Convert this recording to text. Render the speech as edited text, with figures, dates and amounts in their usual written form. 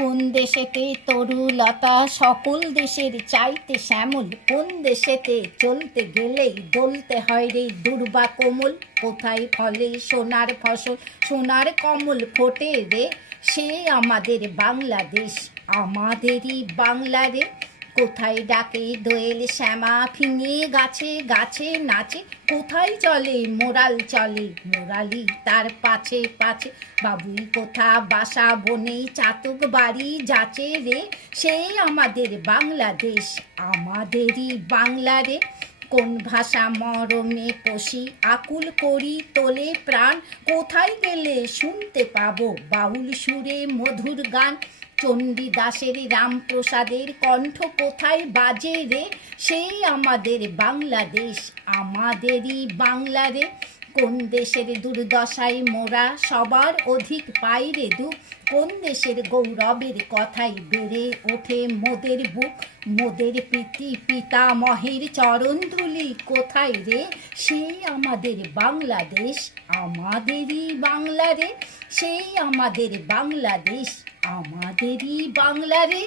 কোন দেশেতে তরুলতা সকল দেশের চাইতে শ্যামল, কোন দেশেতে চলতে গেলেই দলতে হয় রে দুর্বা কোমল। কোথায় ফলে সোনার ফসল, সোনার কমল ফোটে রে, সে আমাদের বাংলাদেশ, আমাদেরই বাংলা রে। কোথায় ডাকে দোয়েল শ্যামা ফিঙে গাছে গাছে নাচে, কোথায় চলে মোরাল চলে মোরালি তার পাছে পাছে। বাবুই কোথা বাসা বনে চাতক বাড়ি যাচে রে, সেই আমাদের বাংলাদেশ, আমাদেরই বাংলা রে। কোন ভাষা মরমে পশি আকুল করি তোলে প্রাণ, কোথায় গেলে শুনতে পাবো বাউল সুরে মধুর গান। চণ্ডীদাসের রামপ্রসাদের কণ্ঠ কোথায় বাজে রে, সেই আমাদের বাংলাদেশ, আমাদেরই বাংলা রে। কোন দেশের দুর্দশায় মোরা সবার অধিক পাই রে দুঃখ, কোন দেশের গৌরবের কথাই বেড়ে ওঠে মোদের বুক। মোদের পিতামহের চরণ ধুলি কোথায় রে, সেই আমাদের বাংলাদেশ, আমাদেরই বাংলা রে। সেই আমাদের বাংলাদেশ, আমাদেরই বাংলা রে।